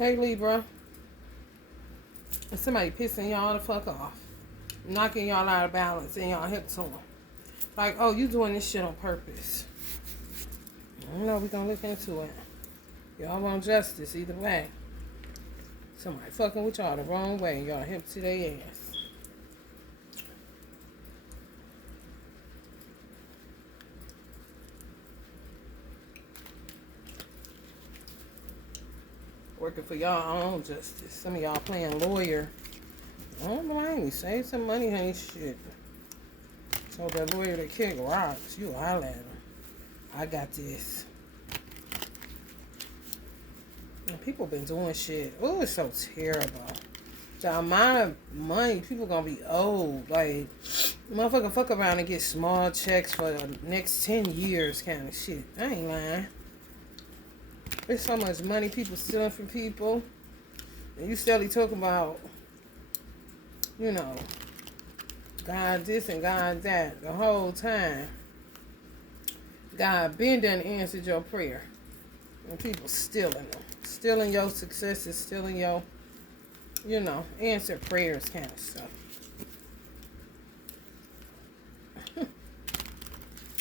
Hey Libra, somebody pissing y'all the fuck off, knocking y'all out of balance and y'all hip to them. Like, oh, you doing this shit on purpose. You know, we gonna look into it. Y'all want justice either way. Somebody fucking with y'all the wrong way and y'all hip to their ass. Working for y'all own justice. Some of y'all playing lawyer. I don't blame you. Save some money, honey. Shit. So that lawyer that kick rocks, you holler at him. I got this. And people been doing shit. Oh, it's so terrible. The amount of money people gonna be owed. Like, motherfucker fuck around and get small checks for the next 10 years kind of shit. I ain't lying. There's so much money people stealing from people. And you steadily talking about, you know, God this and God that the whole time. God been done answered your prayer. And people stealing them. Stealing your successes, stealing your, you know, answered prayers kind of stuff.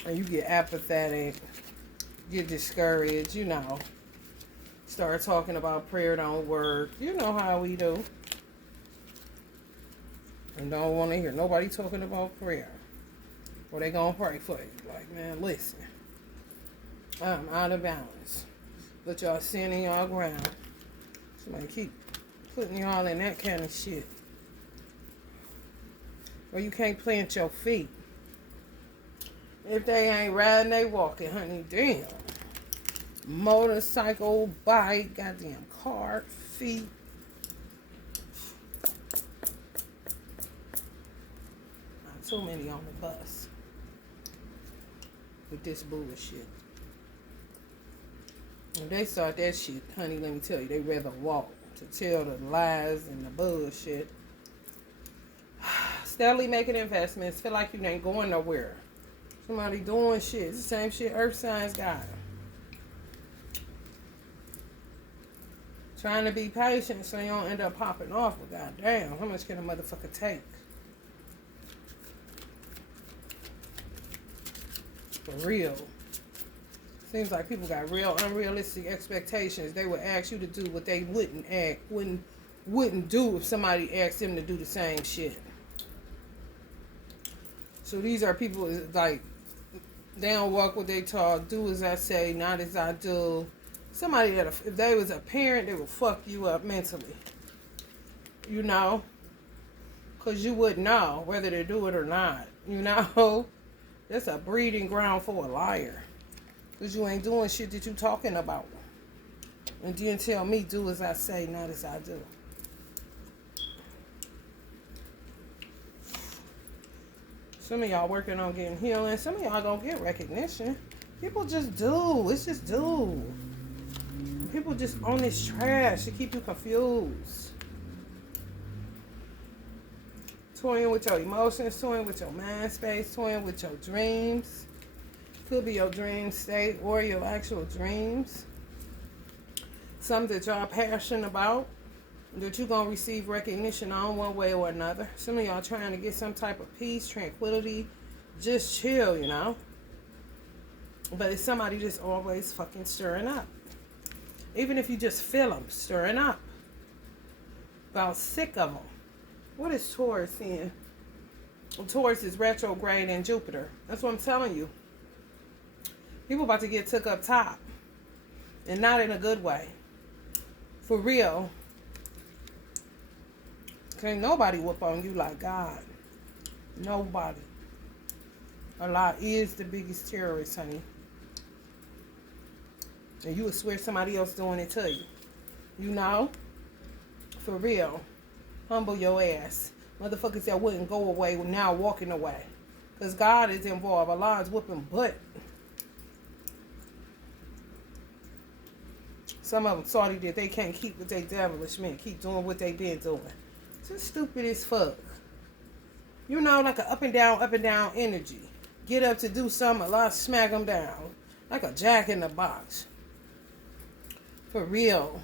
And you get apathetic, get discouraged, you know. Start talking about prayer don't work. You know how we do. And don't want to hear nobody talking about prayer. Or they gonna pray for you. Like, man, listen. I'm out of balance. But y'all standing y'all ground. Somebody keep putting y'all in that kind of shit. Or you can't plant your feet. If they ain't riding, they walking, honey. Damn. Motorcycle, bike, goddamn car, feet. Not too many on the bus with this bullshit. When they start that shit, honey, let me tell you, they rather walk to tell the lies and the bullshit. Steadily making investments, feel like you ain't going nowhere. Somebody doing shit, it's the same shit Earth signs got. Trying to be patient so you don't end up popping off. But goddamn, how much can a motherfucker take? For real. Seems like people got real unrealistic expectations. They would ask you to do what they wouldn't do if somebody asked them to do the same shit. So these are people like they don't walk what they talk, do as I say, not as I do. Somebody that if they was a parent, they would fuck you up mentally. You know? Because you wouldn't know whether to do it or not. You know? That's a breeding ground for a liar. Because you ain't doing shit that you talking about. And then tell me, do as I say, not as I do. Some of y'all working on getting healing. Some of y'all gonna get recognition. People just do. It's just do. People just on this trash to keep you confused. Toying with your emotions, toying with your mind space, toying with your dreams. Could be your dream state or your actual dreams. Something that y'all passionate about, that you're going to receive recognition on one way or another. Some of y'all trying to get some type of peace, tranquility, just chill, you know. But it's somebody just always fucking stirring up. Even if you just feel them stirring up. About sick of them. What is Taurus saying? Well, Taurus is retrograde in Jupiter. That's what I'm telling you. People about to get took up top. And not in a good way. For real. Can't nobody whoop on you like God. Nobody. Allah is the biggest terrorist, honey. And you would swear somebody else doing it to you. You know? For real. Humble your ass. Motherfuckers that wouldn't go away now walking away. Because God is involved. Allah is whooping butt. Some of them salty that they can't keep with their devilish men. Keep doing what they been doing. Just stupid as fuck. You know, like an up and down energy. Get up to do something, Allah smack them down. Like a jack in the box. For real.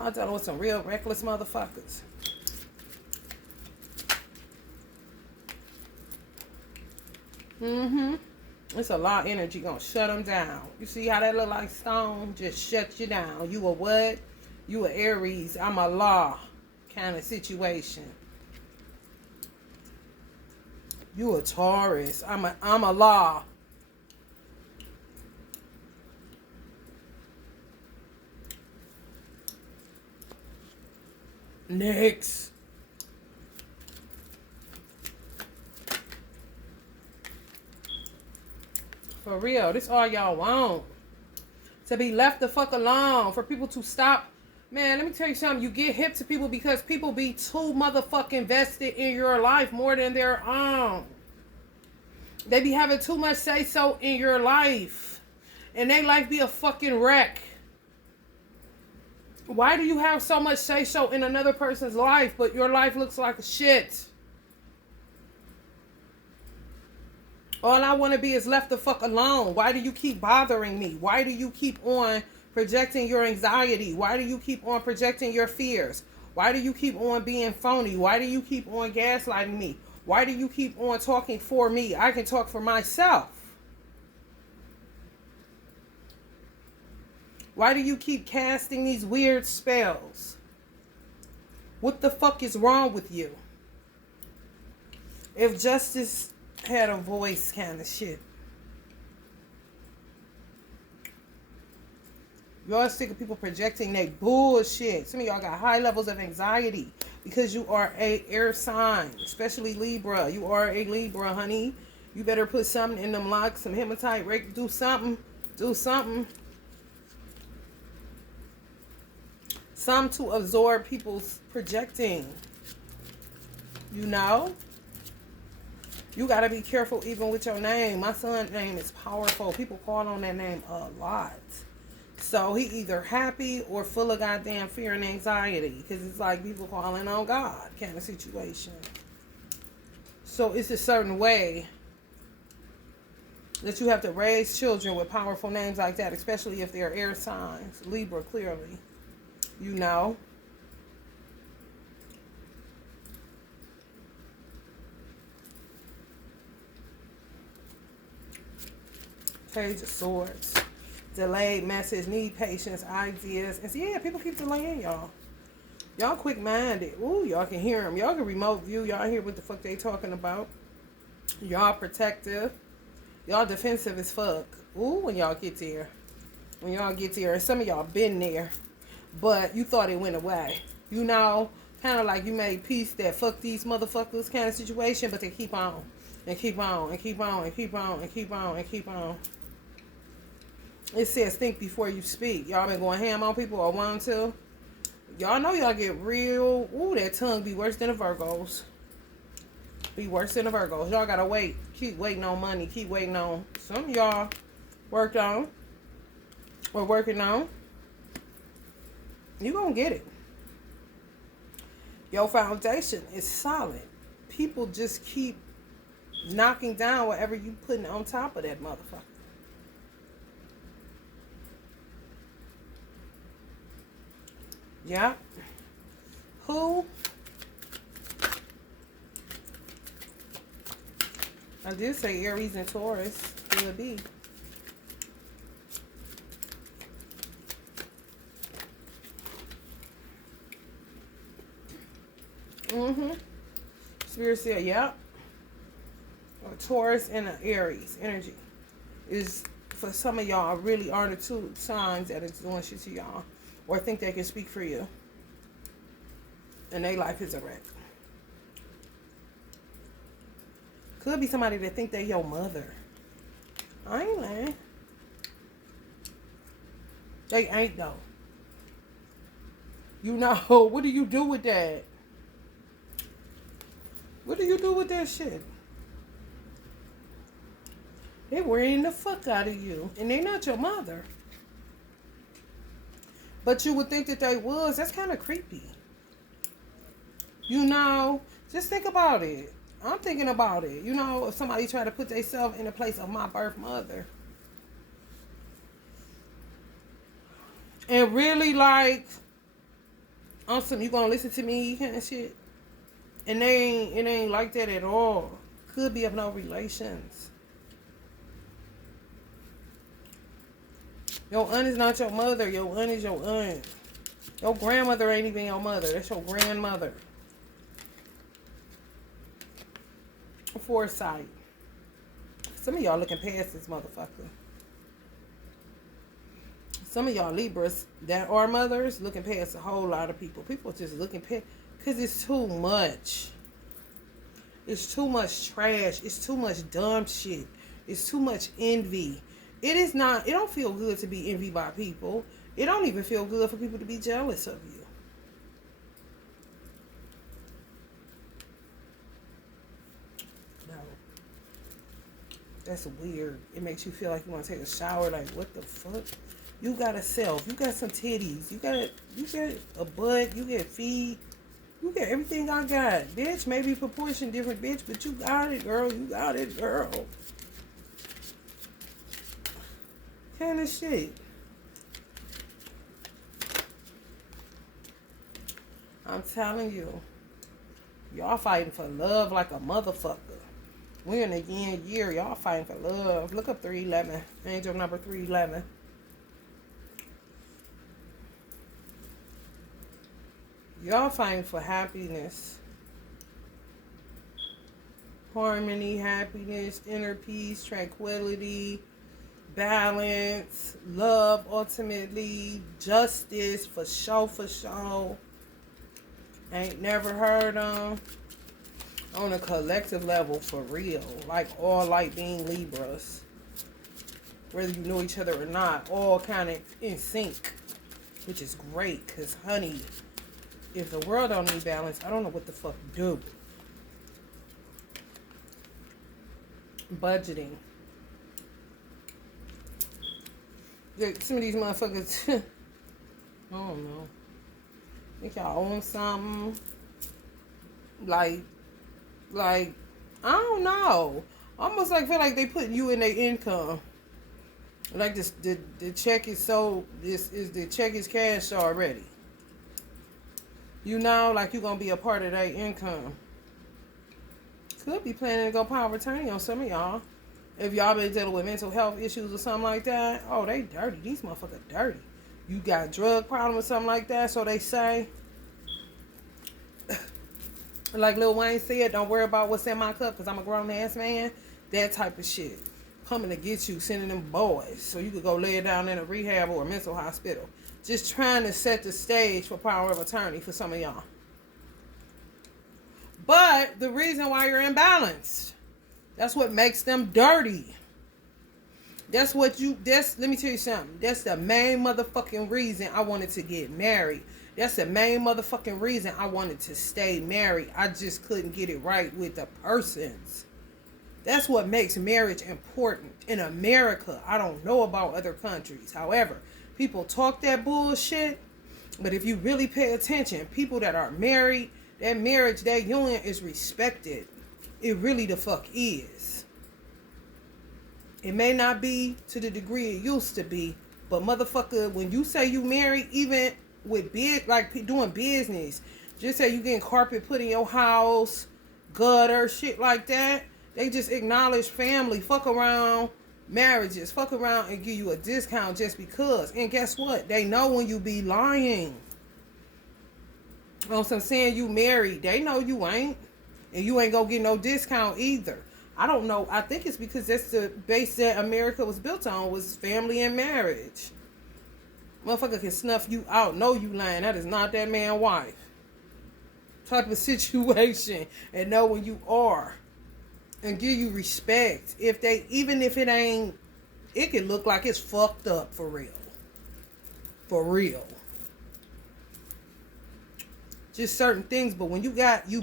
Y'all dealing with some real reckless motherfuckers. It's a lot of energy gonna shut them down. You see how that look like stone? Just shut you down. You a what? You a Aries. I'm a law kind of situation. You a Taurus. I'm a law. Next. For real, this all y'all want. To be left the fuck alone. For people to stop. Man, let me tell you something. You get hip to people because people be too motherfucking vested in your life more than their own. They be having too much say so in your life. And they life be a fucking wreck. Why do you have so much say so in another person's life, but your life looks like a shit? All I want to be is left the fuck alone. Why do you keep bothering me? Why do you keep on projecting your anxiety? Why do you keep on projecting your fears? Why do you keep on being phony? Why do you keep on gaslighting me? Why do you keep on talking for me? I can talk for myself. Why do you keep casting these weird spells? What the fuck is wrong with you? If justice had a voice kind of shit. Y'all sick of people projecting their bullshit. Some of y'all got high levels of anxiety because you are a air sign, especially Libra. You are a Libra, honey. You better put something in them locks, some hematite, do something. Do something. Some to absorb people's projecting. You know? You got to be careful even with your name. My son's name is powerful. People call on that name a lot. So he either happy or full of goddamn fear and anxiety. Because it's like people calling on God kind of situation. So it's a certain way that you have to raise children with powerful names like that. Especially if they're air signs. Libra, clearly. You know. Page of Swords. Delayed message. Need patience. Ideas. And see, yeah, people keep delaying y'all. Y'all quick-minded. Ooh, y'all can hear them. Y'all can remote view. Y'all hear what the fuck they talking about. Y'all protective. Y'all defensive as fuck. Ooh, when y'all get there. When y'all get there. And some of y'all been there. But you thought it went away. You know, kind of like you made peace that fuck these motherfuckers kind of situation, but they keep on. And keep on, and keep on, and keep on, and keep on, and keep on. It says think before you speak. Y'all been going ham on people or want to? Y'all know y'all get real. Ooh, that tongue be worse than the Virgos. Be worse than the Virgos. Y'all gotta wait. Keep waiting on money. Keep waiting on. Some of y'all worked on. Or working on. You gonna get it. Your foundation is solid. People just keep knocking down whatever you putting on top of that motherfucker. Yeah. Who? I did say Aries and Taurus. Could be. Spirit said, yep. A Taurus and an Aries energy is, for some of y'all, really are the two signs that is doing shit to y'all or think they can speak for you. And their life is a wreck. Could be somebody that think they your mother. I ain't lying. They ain't though. You know, what do you do with that? What do you do with that shit? They worrying the fuck out of you. And they not your mother. But you would think that they was. That's kind of creepy. You know, just think about it. I'm thinking about it. You know, if somebody try to put themselves in the place of my birth mother. And really like on some you gonna listen to me kind of shit. And it ain't like that at all. Could be of no relations. Your aunt is not your mother. Your aunt is your aunt. Your grandmother ain't even your mother. That's your grandmother. Foresight. Some of y'all looking past this motherfucker. Some of y'all Libras that are mothers looking past a whole lot of people. People just looking past because it's too much. It's too much trash. It's too much dumb shit. It's too much envy. It is not, it don't feel good to be envied by people. It don't even feel good for people to be jealous of you. No. That's weird. It makes you feel like you want to take a shower. Like, what the fuck? You got a self. You got some titties. You got a butt. You got feet. You got everything I got. Bitch, maybe proportion different, bitch, but you got it, girl. You got it, girl. Kind of shit. I'm telling you. Y'all fighting for love like a motherfucker. We're in the yin year. Y'all fighting for love. Look up 311. Angel number 311. Y'all fighting for happiness. Harmony, happiness, inner peace, tranquility, balance, love, ultimately, justice, for sure. Ain't never heard them. On a collective level, for real. Like all like being Libras. Whether you know each other or not, all kind of in sync. Which is great, because honey, if the world don't need balance, I don't know what the fuck do. Budgeting. Some of these motherfuckers, I don't know. Think y'all own something. Like, I don't know. Almost like feel like they putting you in their income. Like this, the check is the check is cashed already. You know, like you're gonna be a part of their income. Could be planning to go power of attorney on some of y'all. If y'all been dealing with mental health issues or something like that. Oh, they dirty. These motherfuckers dirty. You got drug problem or something like that, so they say. Like Lil Wayne said, don't worry about what's in my cup because I'm a grown-ass man. That type of shit. Coming to get you, sending them boys so you could go lay it down in a rehab or a mental hospital. Just trying to set the stage for power of attorney for some of y'all. But the reason why you're imbalanced, that's what makes them dirty. Let me tell you something. That's the main motherfucking reason I wanted to get married. That's the main motherfucking reason I wanted to stay married. I just couldn't get it right with the persons. That's what makes marriage important. In America, I don't know about other countries. However, people talk that bullshit. But if you really pay attention, people that are married, that marriage, that union is respected. It really the fuck is. It may not be to the degree it used to be, but motherfucker, when you say you married, even with like doing business, just say you getting carpet put in your house, gutter, shit like that, they just acknowledge family, fuck around, marriages, fuck around and give you a discount just because. And guess what? They know when you be lying. On some saying you married, they know you ain't. And you ain't gonna get no discount either. I don't know. I think it's because that's the base that America was built on, was family and marriage. Motherfucker can snuff you out. Know you lying. That is not that man's wife. Type of situation. And know when you are. And give you respect. Even if it ain't, it can look like it's fucked up for real. For real. Just certain things. But when you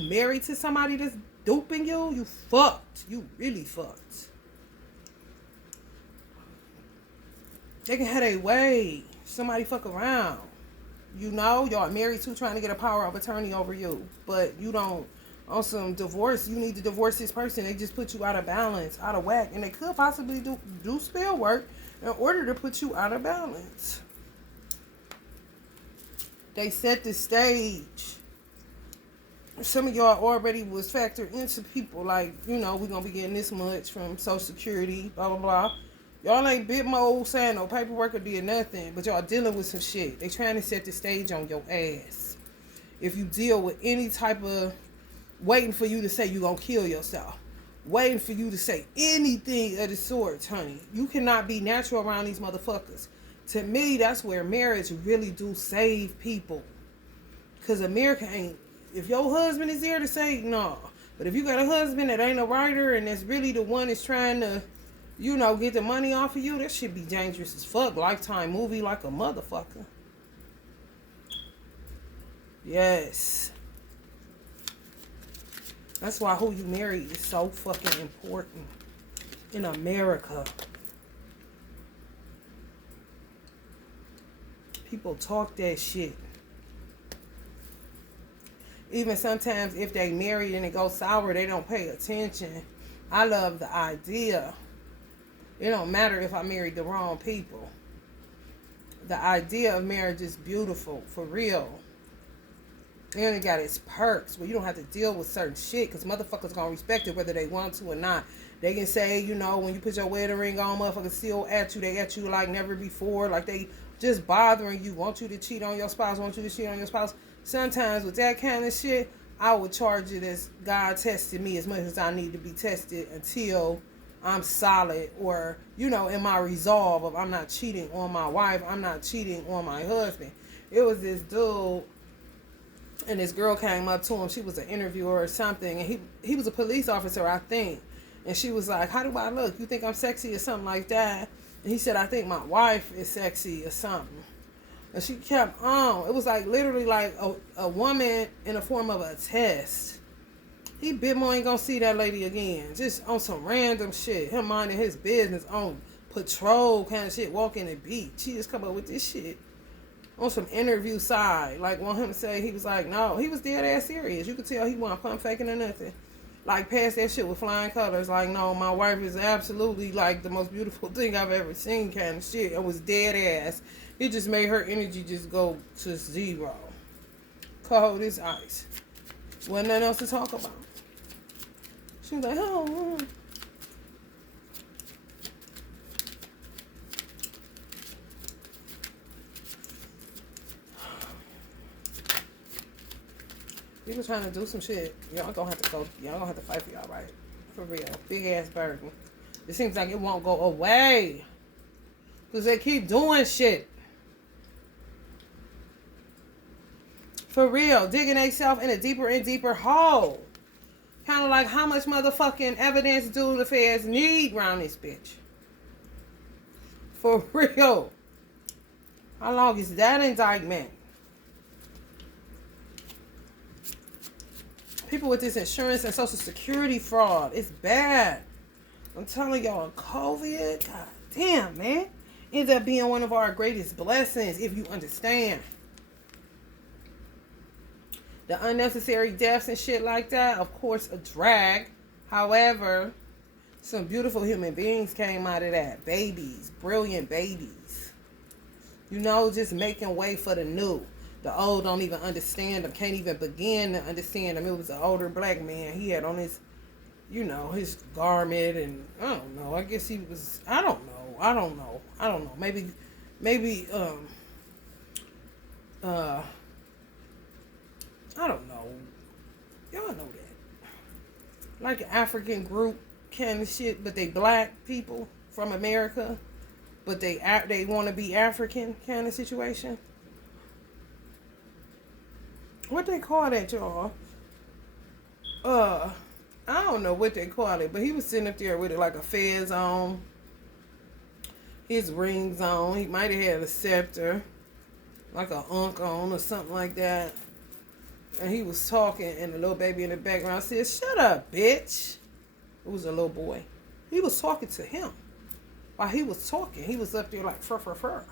married to somebody that's duping you, you fucked. You really fucked. They can have their way. Somebody fuck around. You know, y'all married to trying to get a power of attorney over you. But you don't, on some divorce, you need to divorce this person. They just put you out of balance, out of whack. And they could possibly do spell work in order to put you out of balance. They set the stage. Some of y'all already was factored into people like, we're going to be getting this much from Social Security, blah, blah, blah. Y'all ain't bit mo saying no paperwork or did nothing, but y'all dealing with some shit. They trying to set the stage on your ass. If you deal with any type of waiting for you to say you going to kill yourself, waiting for you to say anything of the sort, honey, you cannot be natural around these motherfuckers. To me, that's where marriage really do save people. Because America ain't. If your husband is there to say no, but if you got a husband that ain't a writer and that's really the one that's trying to, get the money off of you, that should be dangerous as fuck. Lifetime movie like a motherfucker. Yes. That's why who you marry is so fucking important in America. People talk that shit. Even sometimes if they marry and it goes sour, they don't pay attention. I love the idea. It don't matter if I married the wrong people. The idea of marriage is beautiful, for real. It only got its perks where you don't have to deal with certain shit because motherfuckers gonna respect it whether they want to or not. They can say, when you put your wedding ring on, motherfuckers still at you. They at you like never before. Like they just bothering you. Want you to cheat on your spouse. Want you to cheat on your spouse. Sometimes with that kind of shit, I would charge it as God tested me as much as I need to be tested until I'm solid or, in my resolve of I'm not cheating on my wife. I'm not cheating on my husband. It was this dude and this girl came up to him. She was an interviewer or something. And he was a police officer, I think. And she was like, how do I look? You think I'm sexy or something like that? And he said, I think my wife is sexy or something. And she kept on. It was like literally like a woman in the form of a test. He bit more ain't gonna see that lady again. Just on some random shit. Him minding his business on patrol kind of shit, walking the beach. She just come up with this shit. On some interview side. Like want him to say, he was like, no. He was dead ass serious. You could tell he wasn't pump faking or nothing. Like past that shit with flying colors. Like, no, my wife is absolutely like the most beautiful thing I've ever seen kind of shit. It was dead ass. It just made her energy just go to zero. Cold as ice. Wasn't nothing else to talk about. She was like, oh. People trying to do some shit. Y'all gonna have to go. Y'all gonna have to fight for y'all right. For real. Big ass burden. It seems like it won't go away. Because they keep doing shit. For real. Digging themselves in a deeper and deeper hole. Kind of like how much motherfucking evidence do the feds need around this bitch? For real. How long is that indictment? People with this insurance and social security fraud. It's bad. I'm telling y'all, COVID, god damn, man. Ends up being one of our greatest blessings if you understand. The unnecessary deaths and shit like that, of course, a drag. However, some beautiful human beings came out of that. Babies, brilliant babies. Just making way for the new. The old don't even understand them, can't even begin to understand them. It was an older black man. He had on his, his garment and I don't know. I guess he was, I don't know. Maybe, I don't know. Y'all know that. Like an African group kind of shit, but they black people from America, but they want to be African kind of situation. What they call that, y'all? I don't know what they call it, but he was sitting up there with it like a fez on, his rings on. He might have had a scepter, like a unk on or something like that. And he was talking, and the little baby in the background said, "Shut up, bitch." It was a little boy. He was talking to him. While he was talking, he was up there like fur.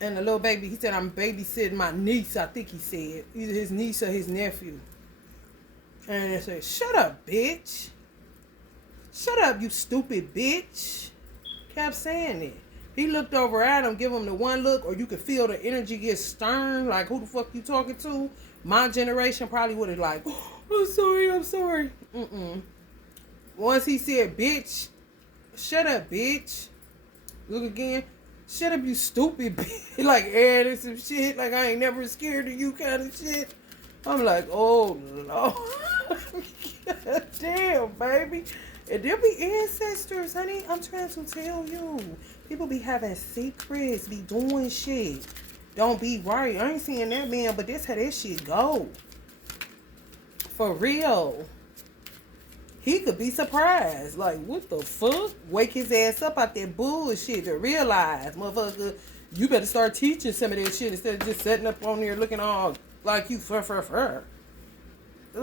And the little baby, he said, I'm babysitting my niece, I think he said. Either his niece or his nephew. And they said, shut up, bitch. Shut up, you stupid bitch. Kept saying it. He looked over at him, give him the one look, or you could feel the energy get stern, like, who the fuck you talking to? My generation probably would have like, oh, I'm sorry. Once he said, bitch, shut up, bitch. Look again. Shut up, you stupid bitch. Like, adding some shit. Like, I ain't never scared of you kind of shit. I'm like, oh, Lord. Damn, baby. And there be ancestors, honey. I'm trying to tell you. People be having secrets, be doing shit. Don't be right. I ain't seeing that man, but that's how that shit go. For real. He could be surprised. Like, what the fuck? Wake his ass up out that bullshit to realize, motherfucker, you better start teaching some of that shit instead of just sitting up on there looking all like you fur.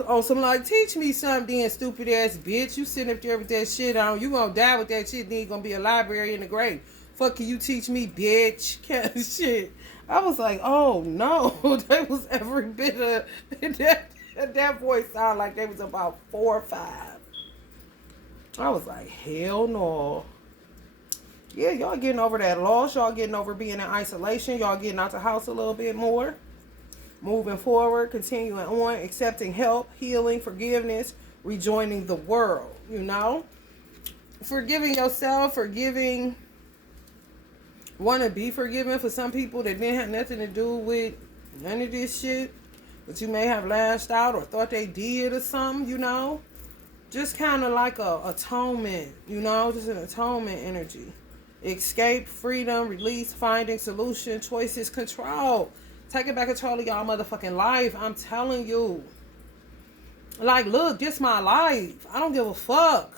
On some like, teach me something, stupid ass bitch. You sitting up there with that shit on. You gonna die with that shit, then you gonna be a library in the grave. Fuck can you teach me, bitch? Kind of shit. I was like, oh no. They was every bit of that voice sounded like they was about 4 or 5. I was like, hell no. Yeah, y'all getting over that loss. Y'all getting over being in isolation. Y'all getting out the house a little bit more. Moving forward, continuing on, accepting help, healing, forgiveness, rejoining the world, you know? Forgiving yourself, want to be forgiven for some people that didn't have nothing to do with none of this shit. But you may have lashed out or thought they did or something, you know? Just kind of like a atonement, you know? Just an atonement energy. Escape, freedom, release, finding, solution, choices, control. Taking back control of y'all motherfucking life. I'm telling you. Like, look, this my life. I don't give a fuck.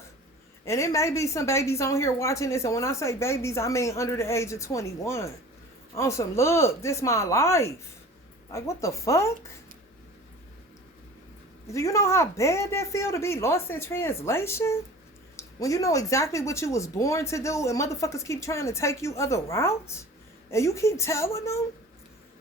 And it may be some babies on here watching this. And when I say babies, I mean under the age of 21. On some, look, this my life. Like, what the fuck? Do you know how bad that feel to be lost in translation? When you know exactly what you was born to do and motherfuckers keep trying to take you other routes? And you keep telling them?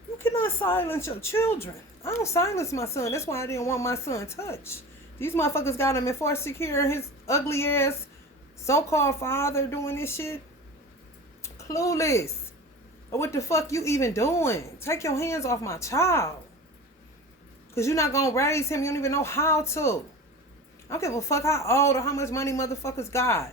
You cannot silence your children. I don't silence my son. That's why I didn't want my son touched. These motherfuckers got him in forced secure. His ugly ass so-called father doing this shit. Clueless. Or what the fuck you even doing? Take your hands off my child. Because you're not going to raise him. You don't even know how to. I don't give a fuck how old or how much money motherfuckers got.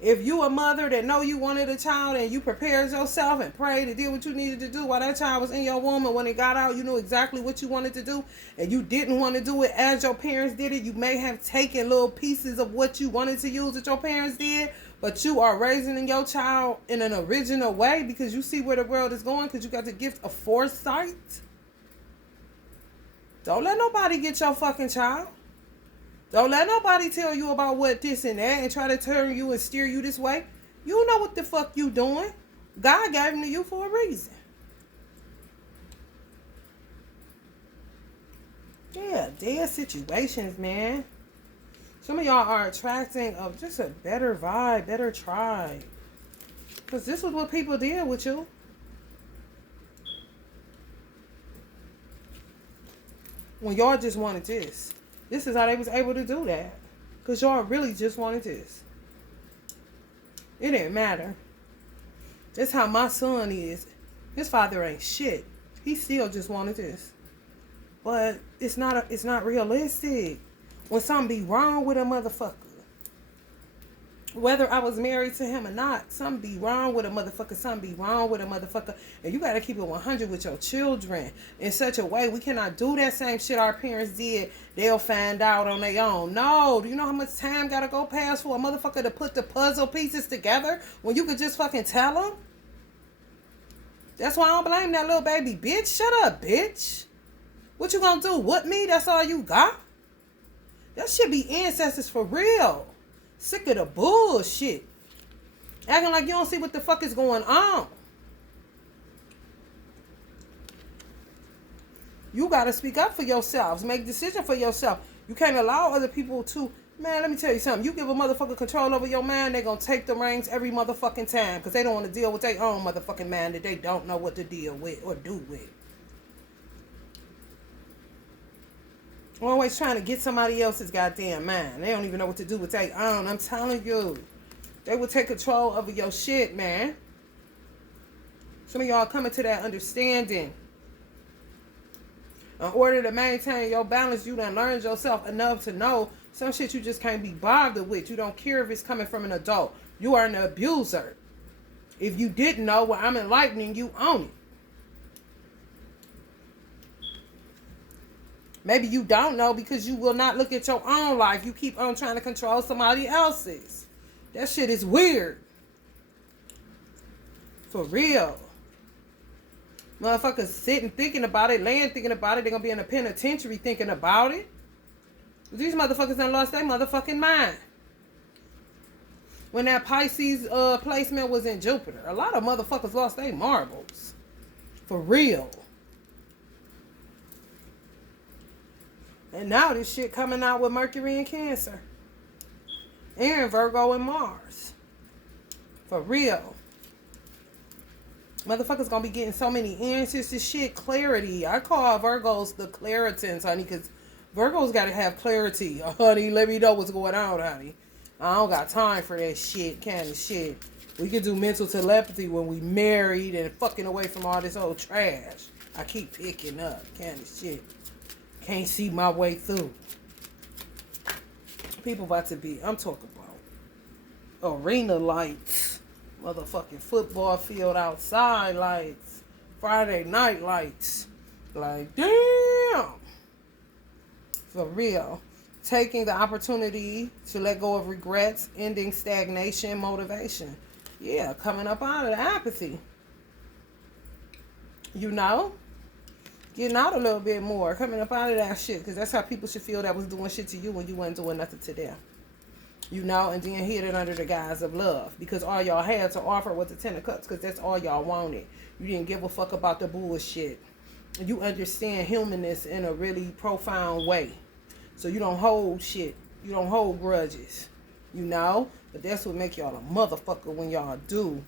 If you a mother that know you wanted a child and you prepared yourself and prayed and did what you needed to do while that child was in your womb, and when it got out, you knew exactly what you wanted to do, and you didn't want to do it as your parents did it, you may have taken little pieces of what you wanted to use that your parents did, but you are raising your child in an original way because you see where the world is going because you got the gift of foresight. Don't let nobody get your fucking child. Don't let nobody tell you about what this and that and try to turn you and steer you this way. You know what the fuck you doing. God gave him to you for a reason. Yeah, dead situations, man. Some of y'all are attracting of just a better vibe, better tribe. Because this is what people did with you. When y'all just wanted this. This is how they was able to do that. Because y'all really just wanted this. It didn't matter. That's how my son is. His father ain't shit. He still just wanted this. But it's not realistic. When something be wrong with a motherfucker. Whether I was married to him or not, something be wrong with a motherfucker, something be wrong with a motherfucker. And you got to keep it 100 with your children in such a way. We cannot do that same shit our parents did. They'll find out on their own. No, do you know how much time got to go past for a motherfucker to put the puzzle pieces together when you could just fucking tell them? That's why I don't blame that little baby bitch. Shut up, bitch. What you gonna do? What me? That's all you got? That shit be ancestors for real. Sick of the bullshit. Acting like you don't see what the fuck is going on. You got to speak up for yourselves. Make decisions for yourself. You can't allow other people to... Man, let me tell you something. You give a motherfucker control over your mind, they going to take the reins every motherfucking time. Because they don't want to deal with their own motherfucking mind that they don't know what to deal with or do with. Always trying to get somebody else's goddamn mind. They don't even know what to do with their own. I'm telling you. They will take control over your shit, man. Some of y'all coming to that understanding. In order to maintain your balance, you done learned yourself enough to know some shit you just can't be bothered with. You don't care if it's coming from an adult. You are an abuser. If you didn't know, well, I'm enlightening you on it. Maybe you don't know because you will not look at your own life. You keep on trying to control somebody else's. That shit is weird. For real. Motherfuckers sitting thinking about it, laying thinking about it. They're going to be in a penitentiary thinking about it. These motherfuckers done lost their motherfucking mind. When that Pisces placement was in Jupiter, a lot of motherfuckers lost their marbles. For real. And now this shit coming out with Mercury and Cancer. And Virgo and Mars. For real. Motherfuckers gonna be getting so many answers to shit. Clarity. I call Virgos the Claritons, honey, because Virgos gotta have clarity. Honey, let me know what's going on, honey. I don't got time for that shit, kind of shit. We can do mental telepathy when we married and fucking away from all this old trash. I keep picking up, kind of shit. Can't see my way through. People about to be, I'm talking about arena lights, motherfucking football field outside lights, Friday night lights. Like, damn. For real. Taking the opportunity to let go of regrets, ending stagnation, motivation. Yeah, coming up out of the apathy. You know? Getting out a little bit more, coming up out of that shit, because that's how people should feel that was doing shit to you when you wasn't doing nothing to them. You know, and then hid it under the guise of love, because all y'all had to offer was the 10 of cups, because that's all y'all wanted. You didn't give a fuck about the bullshit. You understand humanness in a really profound way. So you don't hold shit. You don't hold grudges. You know? But that's what make y'all a motherfucker when y'all do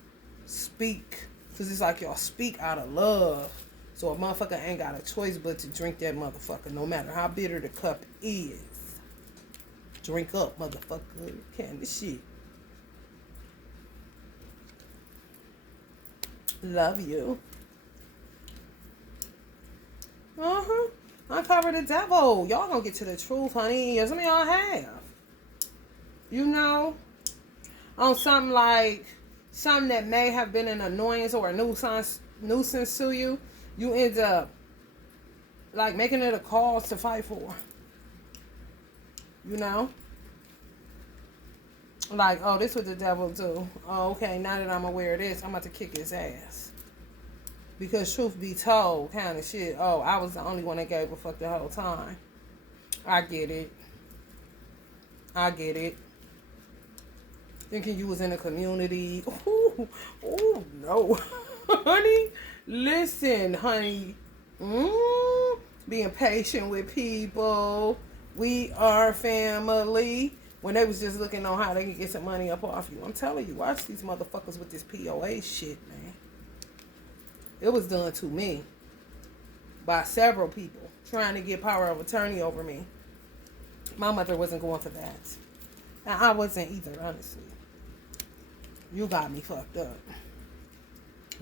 speak. Because it's like y'all speak out of love. So a motherfucker ain't got a choice but to drink that motherfucker, no matter how bitter the cup is. Drink up, motherfucker. Kind of shit. Love you. Uncover the devil. Y'all gonna get to the truth, honey. Some of y'all have. You know? On something like, something that may have been an annoyance or a nuisance to you. You end up, like, making it a cause to fight for. You know? Like, oh, this what the devil do. Oh, okay, now that I'm aware of this, I'm about to kick his ass. Because truth be told, kind of shit. Oh, I was the only one that gave a fuck the whole time. I get it. I get it. Thinking you was in a community. Ooh, no. Honey, listen, honey. Being patient with people. We are family. When they was just looking on how they can get some money up off you. I'm telling you, watch these motherfuckers with this POA shit, man. It was done to me. By several people. Trying to get power of attorney over me. My mother wasn't going for that. And I wasn't either, honestly. You got me fucked up.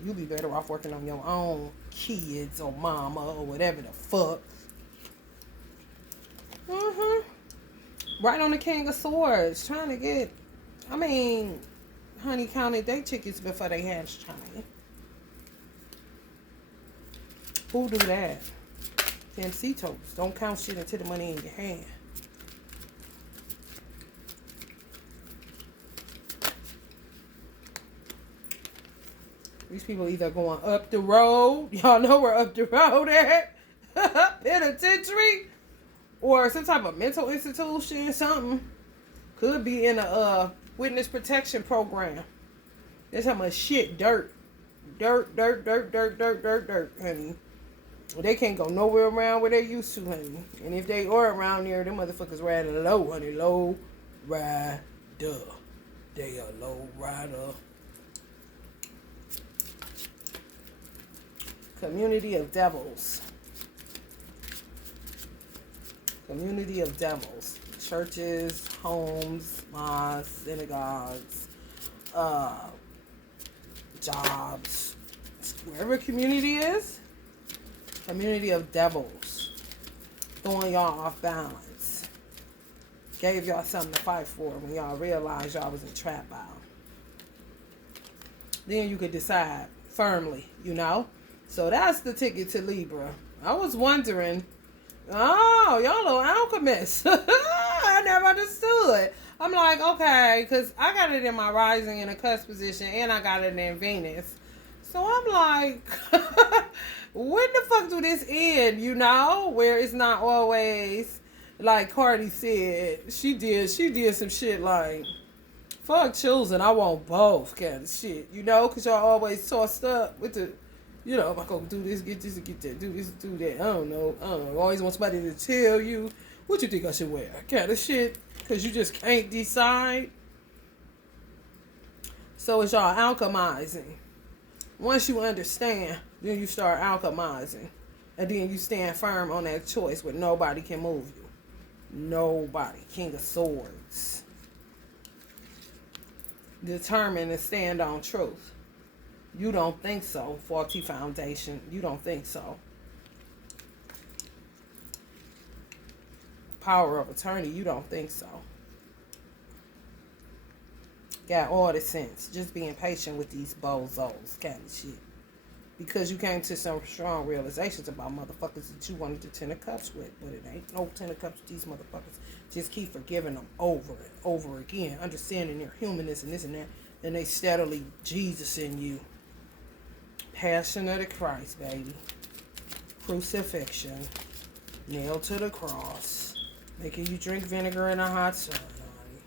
You be better off working on your own kids or mama or whatever the fuck. Right on the King of Swords. Trying to get, honey counted they chickens before they hatched, honey. Who do that? Cancitos. Don't count shit until the money in your hand. These people either going up the road. Y'all know where up the road at. Penitentiary. Or some type of mental institution. Something. Could be in a witness protection program. That's how much shit. Dirt, honey. They can't go nowhere around where they used to, honey. And if they are around there, them motherfuckers riding low, honey. Low rider. They are low rider. Community of devils. Community of devils. Churches, homes, mosques, synagogues, jobs, wherever community is, community of devils, throwing y'all off balance. Gave y'all something to fight for when y'all realized y'all was in trap bound. Then you could decide firmly, you know? So that's the ticket to Libra. I was wondering, oh, y'all little alchemists. I never understood. I'm like, okay, because I got it in my rising in a cusp position and I got it in Venus. So I'm like, when the fuck do this end, you know? Where it's not always, like Cardi said, she did some shit like, fuck choosing, I want both kind of shit, you know? Because y'all always tossed up with the, you know, I'm going to do this, get that, do this, do that. I don't know. Always want somebody to tell you, what you think I should wear? Kind of shit. Because you just can't decide. So it's y'all alchemizing. Once you understand, then you start alchemizing. And then you stand firm on that choice where nobody can move you. Nobody. King of Swords. Determined to stand on truth. You don't think so. Faulty foundation. You don't think so. Power of attorney. You don't think so. Got all the sense. Just being patient with these bozos kind of shit. Because you came to some strong realizations about motherfuckers that you wanted the 10 of cups with. But it ain't no 10 of cups with these motherfuckers. Just keep forgiving them over and over again. Understanding their humanness and this and that. And they steadily Jesus in you. Passion of the Christ, baby. Crucifixion. Nailed to the cross. Making you drink vinegar in a hot sun, honey.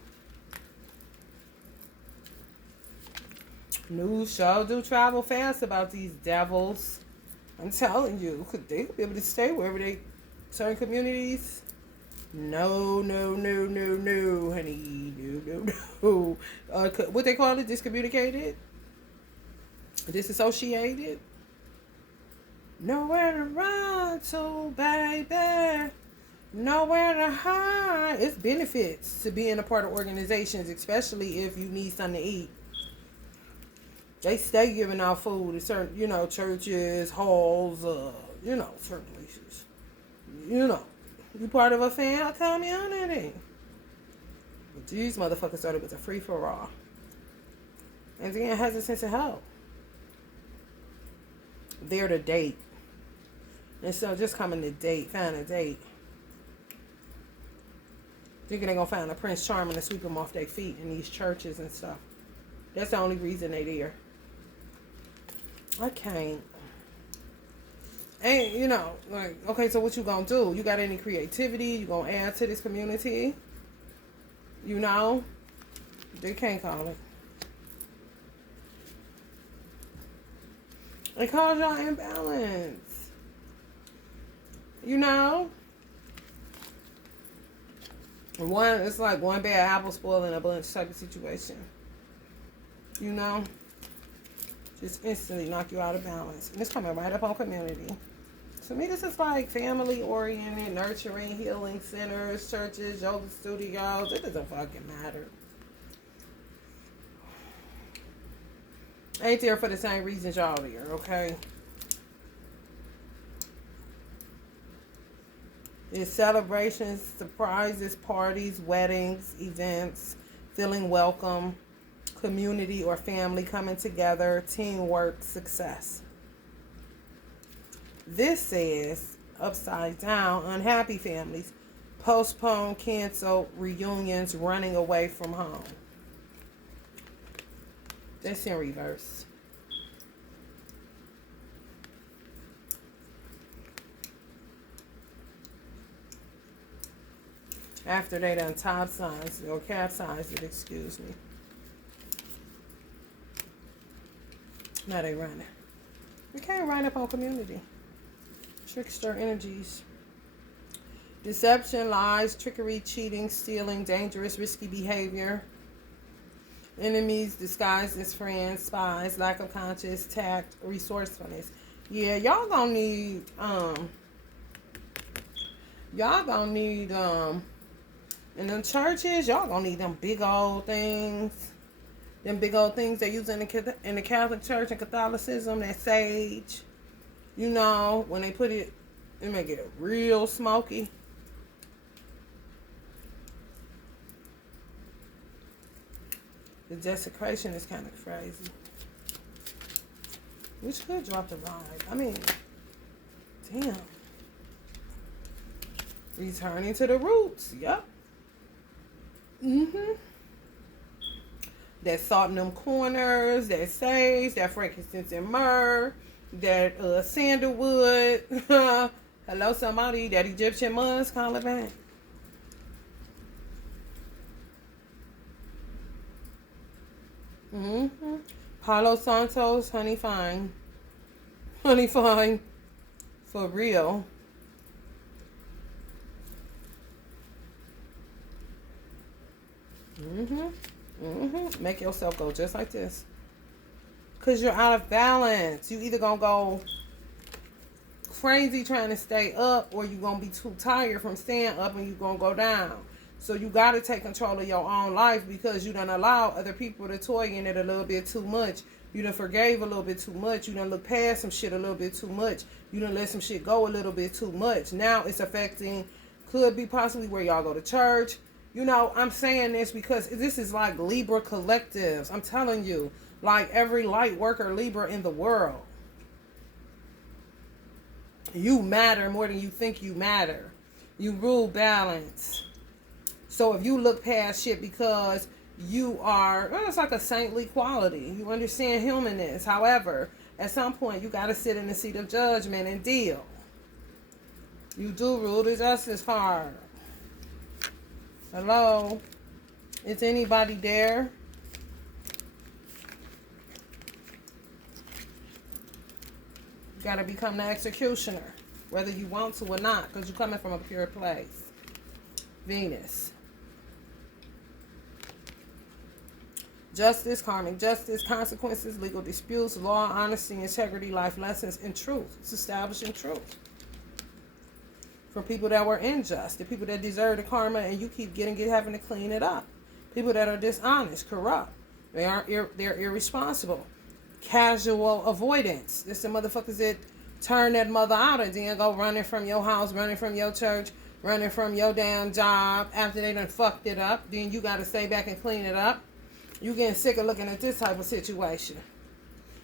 News show do travel fast about these devils. I'm telling you, could they be able to stay wherever they, certain communities? No, honey. No. What they call it? Discommunicated? Disassociated? Nowhere to run to, baby. Nowhere to hide. It's benefits to being a part of organizations, especially if you need something to eat. They stay giving out food at certain, you know, churches, halls, you know, certain places. You know, you part of a community. But these motherfuckers thought it was a free-for-all. And then it has a sense of help. There to date. And so just coming to date, find a date. Thinking they're going to find a Prince Charming to sweep them off their feet in these churches and stuff. That's the only reason they there. I can't. And, you know, like, okay, so what you going to do? You got any creativity? You going to add to this community? You know? They can't call it. It cause y'all imbalance. You know? It's like one bad apple spoiling a bunch type of situation. You know? Just instantly knock you out of balance. And it's coming right up on community. To me, this is like family-oriented, nurturing, healing centers, churches, yoga studios. It doesn't fucking matter. Ain't there for the same reasons y'all there, okay? It's celebrations, surprises, parties, weddings, events, feeling welcome, community or family coming together, teamwork, success. This says, upside down, unhappy families, postpone, cancel, reunions, running away from home. That's in reverse. After they done capsized or capsized it, excuse me. Now they running. We can't run up on community. Trickster energies. Deception, lies, trickery, cheating, stealing, dangerous, risky behavior. Enemies disguised as friends, spies, lack of conscious tact, resourcefulness. Yeah, y'all gonna need in them churches, y'all gonna need them big old things Them big old things they use in the Catholic Church and Catholicism, that sage. You know, when they put it, they make it real smoky. The desecration is kind of crazy. Which could drop the vibe. I mean, damn. Returning to the roots. Yep. Mm-hmm. That salt in them corners, that sage, that frankincense and myrrh, that sandalwood. Hello, somebody. That Egyptian musk, call it back. Mm-hmm. Palo Santos, honey fine. Honey fine. For real. Mm-hmm. Mm-hmm. Make yourself go just like this. Because you're out of balance. You either going to go crazy trying to stay up, or you're going to be too tired from staying up and you're going to go down. So you got to take control of your own life, because you done allow other people to toy in it a little bit too much. You done forgave a little bit too much. You done look past some shit a little bit too much. You done let some shit go a little bit too much. Now it's affecting, could be possibly where y'all go to church. You know, I'm saying this because this is like Libra collectives. I'm telling you, like every light worker Libra in the world. You matter more than you think you matter. You rule balance. So if you look past shit because you are, well, it's like a saintly quality. You understand humanness. However, at some point you got to sit in the seat of judgment and deal. You do rule the justice card. Hello? Is anybody there? You got to become the executioner, whether you want to or not, because you're coming from a pure place. Venus. Justice, karmic justice, consequences, legal disputes, law, honesty, integrity, life lessons, and truth. It's establishing truth. For people that were unjust, the people that deserve the karma, and you keep having to clean it up. People that are dishonest, corrupt. They're irresponsible. Casual avoidance. There's some motherfuckers that turn that mother out and then go running from your house, running from your church, running from your damn job after they done fucked it up. Then you got to stay back and clean it up. You getting sick of looking at this type of situation.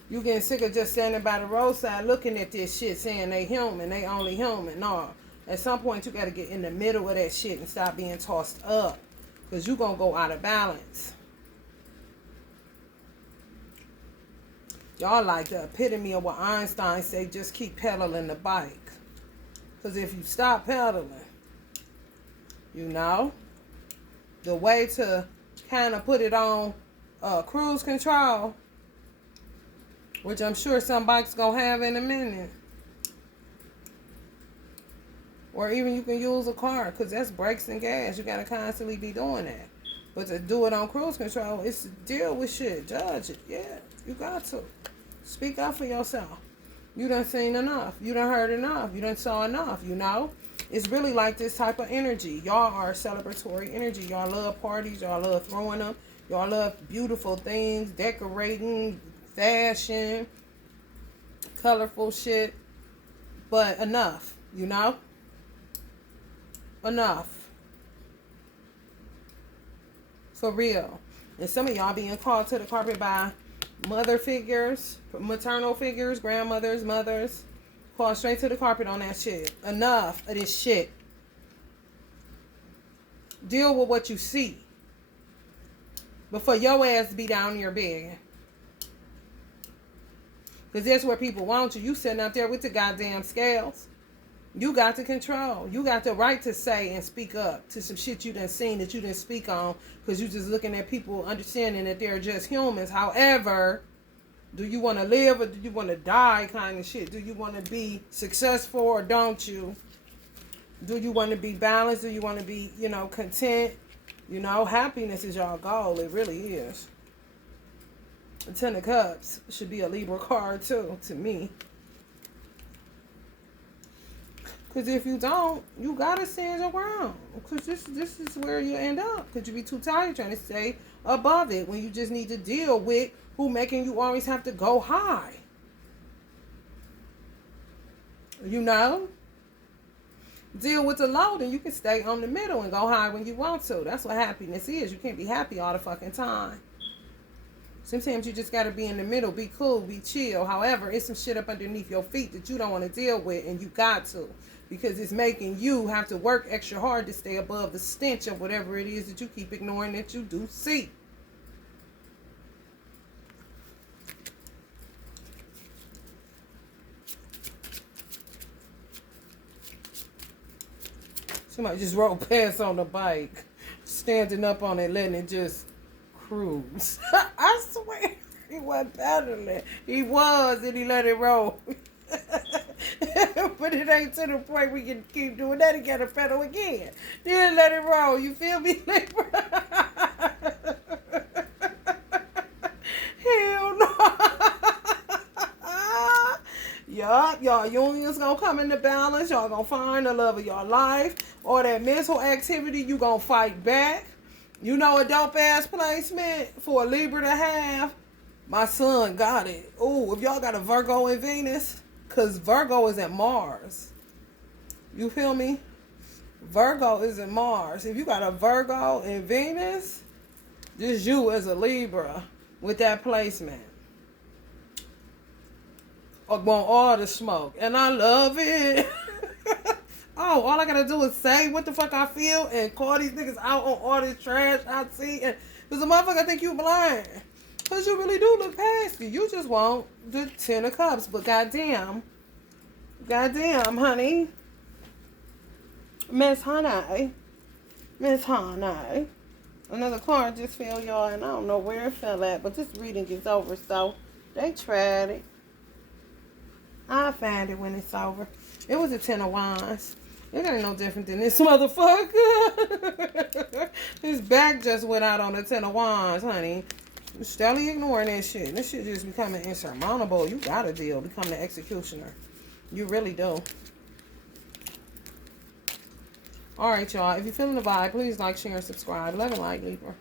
You getting sick of just standing by the roadside looking at this shit saying they human, they only human. No. At some point you got to get in the middle of that shit and stop being tossed up. Because you going to go out of balance. Y'all like the epitome of what Einstein say, just keep pedaling the bike. Because if you stop pedaling, you know, the way to kind of put it on cruise control, which I'm sure some bikes going to have in a minute. Or even you can use a car, because that's brakes and gas. You got to constantly be doing that. But to do it on cruise control, it's to deal with shit. Judge it. Yeah, you got to. Speak up for yourself. You done seen enough. You done heard enough. You done saw enough, you know? It's really like this type of energy. Y'all are celebratory energy. Y'all love parties. Y'all love throwing them. Y'all love beautiful things, decorating, fashion, colorful shit. But enough, you know? Enough. For real. And some of y'all being called to the carpet by mother figures, maternal figures, grandmothers, mothers. Called straight to the carpet on that shit. Enough of this shit. Deal with what you see. Before your ass be down your bed. Because that's where people want you. You sitting out there with the goddamn scales. You got the control. You got the right to say and speak up to some shit you done seen that you didn't speak on, because you just looking at people understanding that they're just humans. However, do you want to live or do you want to die kind of shit? Do you want to be successful or don't you? Do you want to be balanced? Do you want to be, you know, content? You know, happiness is your goal. It really is. The Ten of Cups should be a Libra card too, to me. Because if you don't, you got to stand your ground. Because this is where you end up. Because you be too tired trying to stay above it when you just need to deal with who making you always have to go high. You know? Deal with the low, then you can stay on the middle and go high when you want to. That's what happiness is. You can't be happy all the fucking time. Sometimes you just got to be in the middle, be cool, be chill. However, it's some shit up underneath your feet that you don't want to deal with, and you got to. Because it's making you have to work extra hard to stay above the stench of whatever it is that you keep ignoring that you do see. Somebody just rode past on the bike, standing up on it, letting it just cruise. I swear, he wasn't pedaling. He was, and he let it roll. But it ain't to the point we can keep doing that. He got to pedal again. Then let it roll. You feel me, Libra? Hell no. Yup, y'all unions gonna come into balance. Y'all gonna find the love of your life. Or that mental activity, you gonna fight back. You know a dope ass placement for a Libra to have? My son got it. Ooh, if y'all got a Virgo in Venus, because Virgo is at Mars. You feel me? Virgo is in Mars. If you got a Virgo in Venus, just you as a Libra with that placement. I want all the smoke. And I love it. Oh, all I gotta do is say what the fuck I feel and call these niggas out on all this trash I see. And because the motherfucker think you blind. Because you really do look past you. You just want the 10 of cups. But goddamn, honey. Miss Honey. Another card just fell, y'all, and I don't know where it fell at, but this reading is over, so they tried it. I'll find it when it's over. It was a 10 of Wands. It ain't no different than this motherfucker. His back just went out on the 10 of Wands, honey. You're steadily ignoring that shit. This shit just becoming insurmountable. You gotta become the executioner. You really do. Alright, y'all. If you're feeling the vibe, please like, share, and subscribe. Love and light, Libra.